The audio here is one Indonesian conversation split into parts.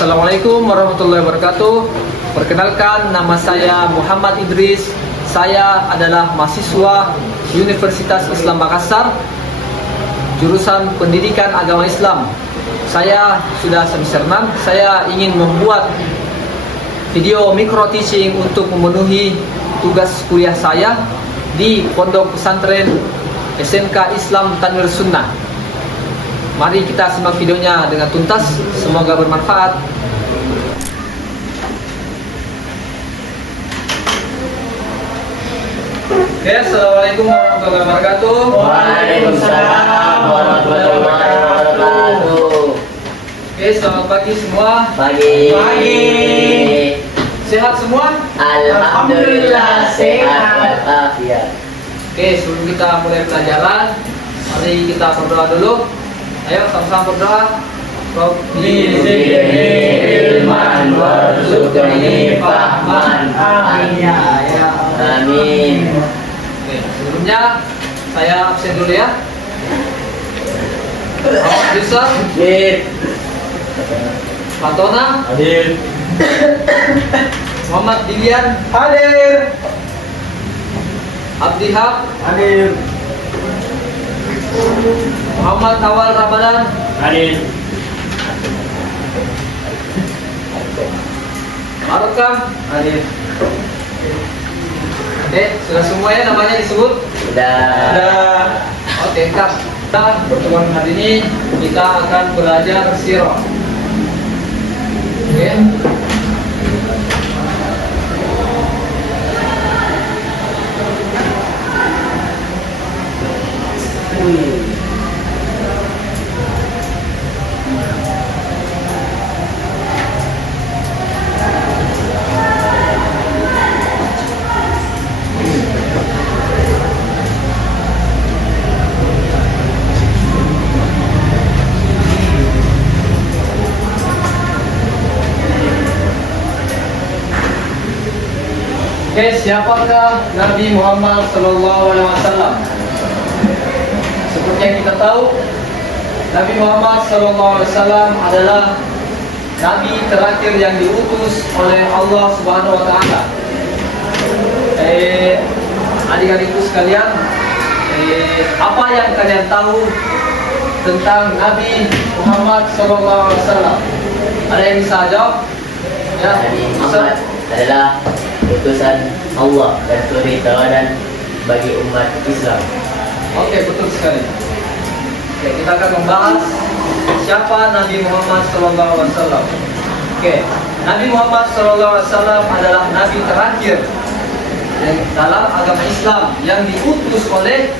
Assalamualaikum warahmatullahi wabarakatuh. Perkenalkan, nama saya Muhammad Idris. Saya adalah mahasiswa Universitas Islam Makassar, jurusan Pendidikan Agama Islam. Saya sudah semester 6. Saya ingin membuat video micro teaching untuk memenuhi tugas kuliah saya di Pondok Pesantren SMK Islam Tanwir Sunnah. Mari kita simak videonya dengan tuntas, semoga bermanfaat. Oke, assalamualaikum warahmatullahi wabarakatuh. Waalaikumsalam warahmatullahi wabarakatuh. Oke, selamat pagi semua. Pagi. Sehat semua? Alhamdulillah sehat walafiat. Oke, sebelum kita mulai pelajaran, mari kita berdoa dulu. Ayo sama-sama berdoa. Rabbi zidni ilman warzuqni fahman. Amin ya Allah. Amin. Oke, sebelumnya saya absen dulu ya. Muhammad Yusuf, Hadir. Fatona, Hadir. Muhammad Dilian, Hadir. Abdihab, Hadir. Muhammad Awal Ramadan, Hadir. Barokah. Hadir. Oke, sudah semua ya namanya disebut? Sudah. Oke, Kak. Kita pertemuan hari ini kita akan belajar sirah. Oke. Oke, siapakah Nabi Muhammad SAW? Seperti yang kita tahu, Nabi Muhammad SAW adalah Nabi terakhir yang diutus oleh Allah Subhanahu Wa Taala. Adik-adikku sekalian, apa yang kalian tahu tentang Nabi Muhammad SAW? Ada yang bisa jawab? Ya, Nabi Muhammad adalah utusan Allah dan suri tauladan bagi umat Islam. Oke, betul sekali. Oke, kita akan membahas siapa Nabi Muhammad SAW. Oke, Nabi Muhammad SAW adalah Nabi terakhir dalam agama Islam yang diutus oleh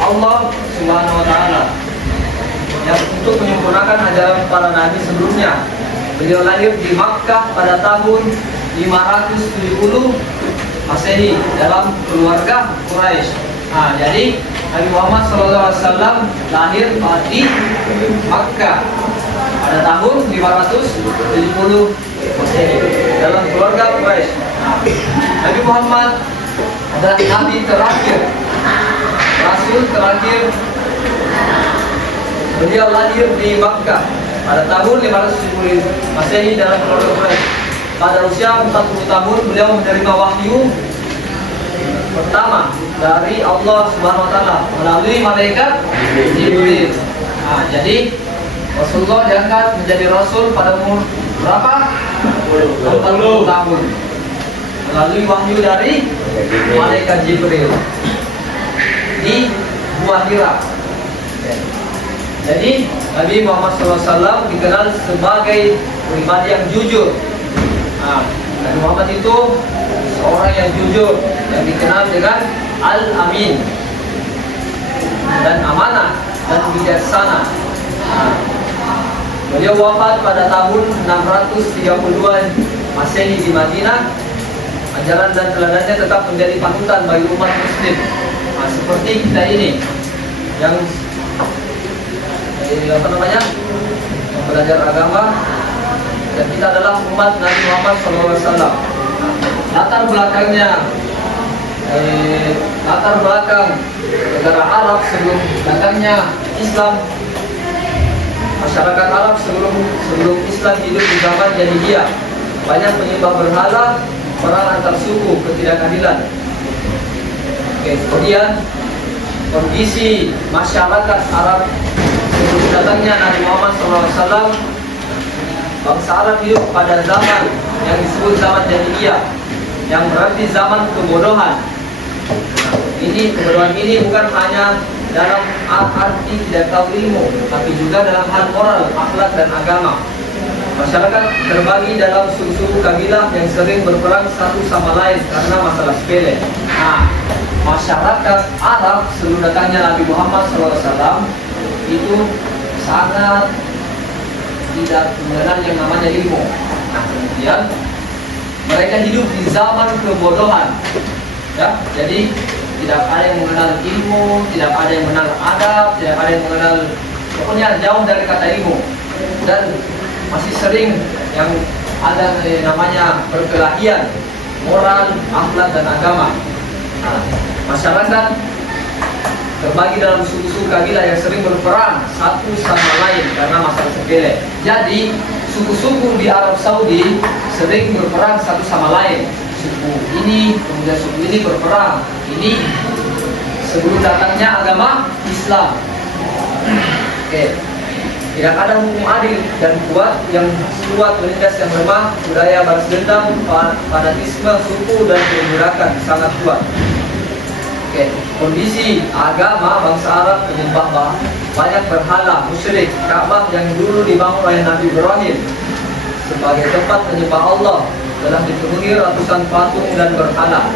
Allah Subhanahu Wa Taala, yang untuk menyempurnakan ajaran para nabi sebelumnya. Beliau lahir di Makkah pada tahun 570 Masehi dalam keluarga Quraisy. Nah, jadi Nabi Muhammad SAW lahir di Makkah pada tahun 570 Masehi dalam keluarga Quraisy. Nah, Nabi Muhammad adalah Nabi terakhir, Rasul terakhir. Beliau lahir di Makkah pada tahun 570 Masehi dalam keluarga Quraisy. Pada usia 40 tahun beliau menerima wahyu pertama dari Allah Subhanahu Wa Taala melalui malaikat Jibril. Nah, jadi Rasulullah diangkat menjadi Rasul pada umur berapa? 40 tahun melalui wahyu dari malaikat Jibril di Gua Hira. Jadi Nabi Muhammad SAW dikenal sebagai pribadi yang jujur. Nah, Nabi Muhammad itu seorang yang jujur, yang dikenal dengan Al-Amin dan amanah dan bijaksana. Nah, beliau wafat pada tahun 632 Masehi di Madinah. Ajaran dan teladannya tetap menjadi panutan bagi umat Muslim. Nah, seperti kita ini yang yang belajar agama, dan kita adalah umat Nabi Muhammad SAW. Latar belakangnya, latar belakang negara Arab sebelum datangnya Islam. Masyarakat Arab sebelum Islam hidup di zaman jahiliyah, banyak menyembah berhala, perang antar suku, ketidakadilan. Kemudian kondisi masyarakat Arab sebelum datangnya Nabi Muhammad SAW, bangsa Arab hidup pada zaman yang disebut zaman jahiliyah, yang berarti zaman kebodohan. Kebodohan ini bukan hanya dalam arti tidak tahu ilmu, tapi juga dalam hal moral, akhlak dan agama. Masyarakat terbagi dalam suku-suku kabilah yang sering berperang satu sama lain karena masalah sepele. Masyarakat Arab sebelum datangnya Nabi Muhammad SAW itu sangat tidak mengenal yang namanya ilmu. Kemudian mereka hidup di zaman kebodohan. Ya, jadi tidak ada yang mengenal ilmu, tidak ada yang mengenal adab, tidak ada yang mengenal, pokoknya jauh dari kata ilmu. Dan masih sering yang ada namanya perkelahian moral, akhlak dan agama. Masyarakat terbagi dalam suku-suku kabilah yang sering berperang satu sama lain karena masalah sepele. Jadi suku-suku di Arab Saudi sering berperang satu sama lain. Suku ini kemudian suku ini berperang. Ini sebelum datangnya agama Islam. Tidak ada hukum adil dan kuat yang kuat menindas yang lemah, budaya balas dendam, fanatisme, suku dan perbudakan sangat kuat. Kondisi agama bangsa Arab penyembah banyak berhala, musyrik, Ka'bah yang dulu dibangun oleh Nabi Ibrahim sebagai tempat menyembah Allah telah dipenuhi ratusan patung dan berhala.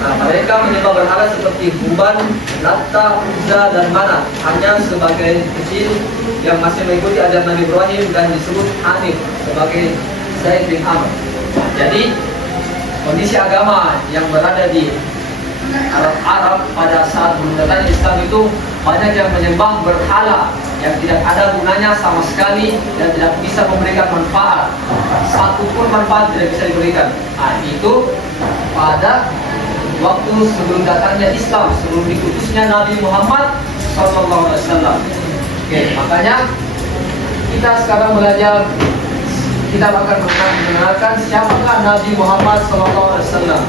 Mereka menyembah berhala seperti Hubal, Latta, Uzza dan Manat hanya sebagai kecil yang masih mengikuti ajaran Nabi Ibrahim dan disebut Hanif sebagai Zaid bin Amr. Jadi kondisi agama yang berada di Arab pada saat belum datangnya Islam itu banyak yang menyembah berhala yang tidak ada gunanya sama sekali dan tidak bisa memberikan manfaat. Satu pun manfaat tidak bisa diberikan. Itu pada waktu sebelum datangnya Islam, sebelum dikutusnya Nabi Muhammad SAW. Makanya kita sekarang belajar, kita akan mengenalkan siapakah Nabi Muhammad SAW.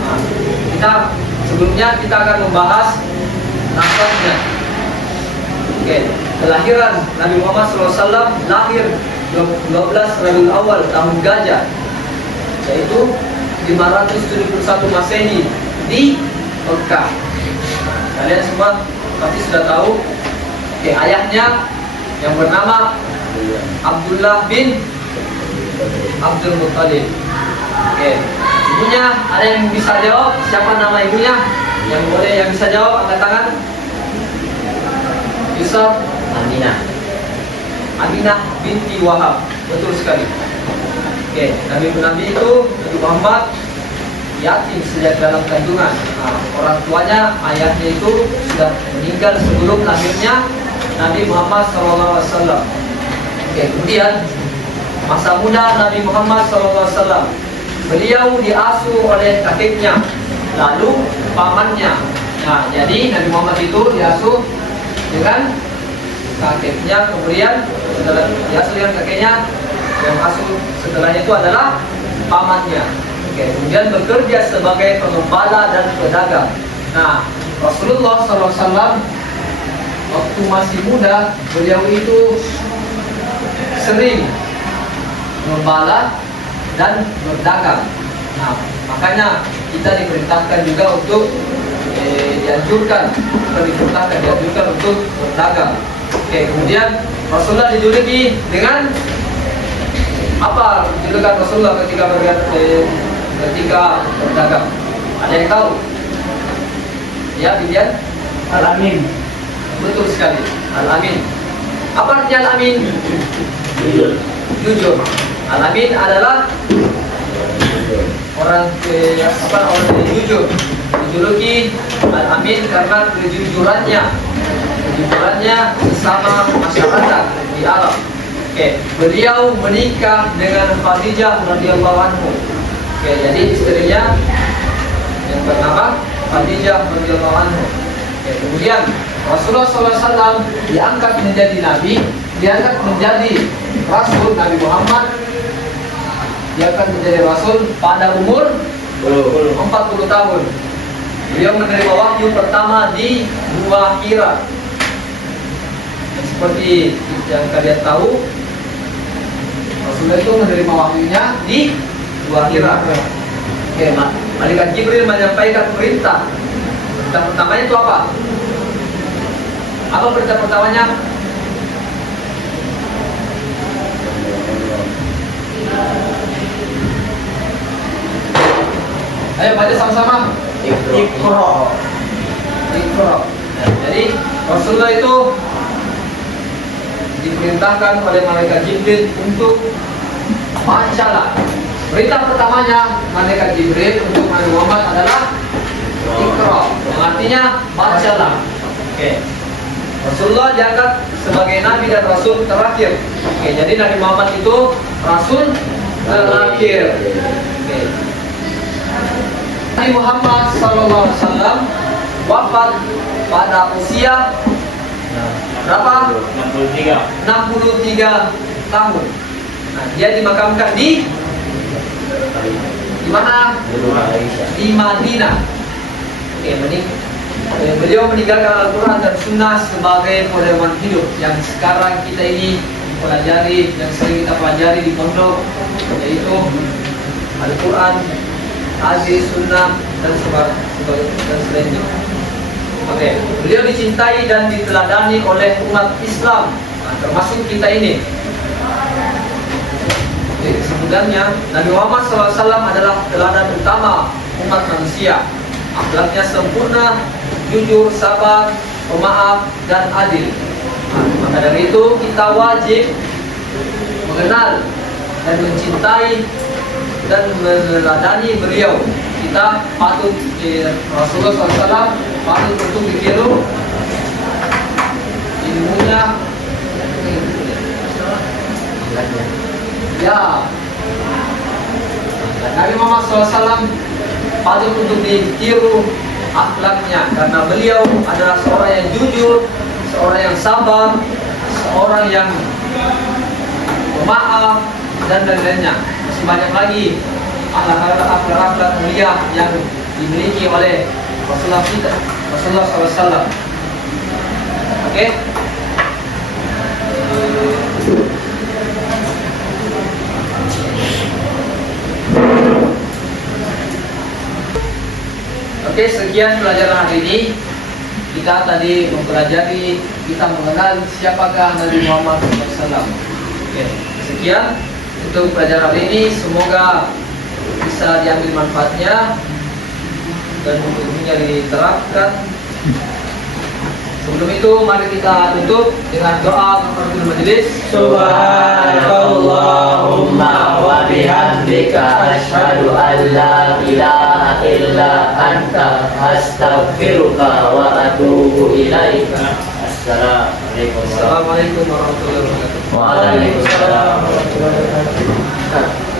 Sebelumnya kita akan membahas nasabnya. Kelahiran Nabi Muhammad SAW lahir 12 Rabiul Awal tahun Gajah, yaitu 571 Masehi di Mekah. Kalian semua pasti sudah tahu. Ayahnya yang bernama Abdullah bin Abdul Muttalib. Ibunya, ada yang bisa jawab siapa nama ibunya? Yang bisa jawab angkat tangan. Yusuf. Aminah binti Wahab. Betul sekali. Nabi itu Nabi Muhammad yatim sejak dalam kandungan. Orang tuanya, ayahnya itu sudah meninggal sebelum lahirnya Nabi Muhammad SAW. Kemudian masa muda Nabi Muhammad SAW, beliau diasuh oleh kakeknya, lalu pamannya. Jadi Nabi Muhammad itu diasuh dengan kakeknya, kemudian setelah diasuh dengan kakeknya, yang asuh setelahnya itu adalah pamannya. Kemudian bekerja sebagai pengembala dan pedagang. Rasulullah SAW waktu masih muda, beliau itu sering mengembala dan berdagang. Makanya kita diperintahkan juga untuk dianjurkan untuk berdagang. Kemudian Rasulullah dijuluki dengan apa julukan Rasulullah ketika berdagang? Ada yang tahu? Ya, Bibian? Al-Amin. Betul sekali, Al-Amin. Apa artinya Al-Amin? Jujur. Al-Amin adalah orang yang jujur. Dijuluki Al-Amin karena kejujurannya sesama masyarakat di Arab. Beliau menikah dengan Khadijah radhiyallahu anhu. Jadi istrinya yang bernama Khadijah radhiyallahu anhu. Kemudian Rasulullah SAW diangkat menjadi nabi diangkat menjadi Rasul Nabi Muhammad. Dia akan menjadi Rasul pada umur 40 tahun. Beliau menerima wahyu pertama di Gua Hira. Seperti yang kalian tahu, Rasulullah itu menerima wahyunya di Gua Hira. Oke, malaikat Jibril menyampaikan perintah. Perintah pertamanya itu apa? Apa perintah pertamanya? Ayo baca sama-sama. Iqra. Iqra. Jadi Rasulullah itu diperintahkan oleh malaikat Jibril untuk bacalah. Perintah pertamanya malaikat Jibril untuk Nabi Muhammad adalah Iqra, yang artinya bacalah. Oke. Rasulullah diangkat sebagai Nabi dan Rasul terakhir. Oke, jadi Nabi Muhammad itu Rasul terakhir. Oke. Nabi Muhammad SAW wafat pada usia berapa? 63 tahun. Nah, dia dimakamkan di mana? Di Madinah. Oke, beliau meninggalkan Al-Quran dan Sunnah sebagai pedoman hidup yang sekarang kita ini pelajari, yang sering kita pelajari di pondok, yaitu Al-Quran, hadis, Sunnah dan selainnya. Oke, beliau dicintai dan diteladani oleh umat Islam, termasuk kita ini. Jadi sebenarnya Nabi Muhammad SAW adalah teladan utama umat manusia. Akhlaknya sempurna, jujur, sabar, pemaaf, dan adil. Maka dari itu kita wajib mengenal dan mencintai dan meneladani beliau. Kita patut Rasulullah SAW patut untuk ditiru ilmunya, ya. Nabi Muhammad SAW patut untuk ditiru akhlaknya karena beliau adalah seorang yang jujur, seorang yang sabar, seorang yang pemaaf, dan lain-lainnya. Masih banyak lagi akhlak-akhlak mulia yang dimiliki oleh Rasulullah kita, Rasulullah SAW. Oke. Oke, sekian pelajaran hari ini. Kita tadi mempelajari, kita mengenal siapakah Nabi Muhammad SAW. Oke, sekian untuk pelajaran ini. Semoga bisa diambil manfaatnya dan ilmunya diterapkan. Sebelum itu, mari kita tutup dengan doa kafaratul majelis. Subhanakallahumma wa bihamdika asyhadu an la ilaha illa anta astaghfiruka wa atubu ilaika. Assalamualaikum Assalamualaikum warahmatullahi wabarakatuh. Waalaikumsalam warahmatullahi wabarakatuh.